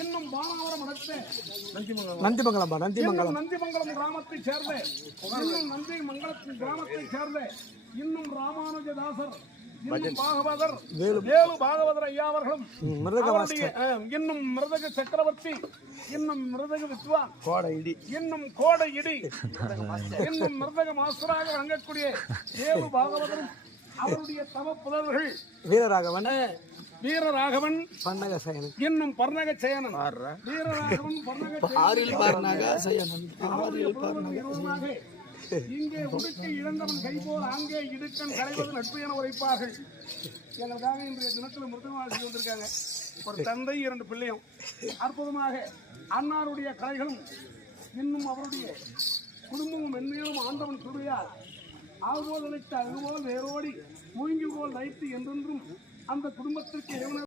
இன்னும் பானாவரம் அடுத்த நந்திமங்கலம் கிராமத்தை சேர்ந்த நந்திமங்கலத்தின் கிராமத்தை சேர்ந்த இன்னும் ராமானுஜதாசர் இன்னும் பாகவதர் வேலு பாகவதர் ஐயா அவர்களும் இன்னும் மிருதக சக்கரவர்த்தி இன்னும் மிருதக வித்வான் இன்னும் கோடை இடி இன்னும் மிருதக மாஸ்டராக வழங்கக்கூடிய வேலு பாகவதரும் அவருடைய தவ புதல்வர்கள் வீரராகவன் இன்னும் பர்ணக சேனன் வீரராகவன் இங்கே உடுக்கை இழந்தவன் கைபோல் அங்கே இடுக்கன் கரைவது நட்பு என உரைப்பார்கள். எங்களுக்காக இன்றைய தினத்தில் மிருதவாசி வந்திருக்காங்க. ஒரு தந்தை 2 பிள்ளையும் அற்புதமாக அன்னாருடைய கலைகளும் இன்னும் அவருடைய குடும்பமும் மென்மேலும் ஆண்டவன் கிருபையால் ஆகுவோல் அழைத்து அழுவோல் வேரோடி மூங்கி போல் வைத்து என்றென்றும் அந்த குடும்பத்திற்கு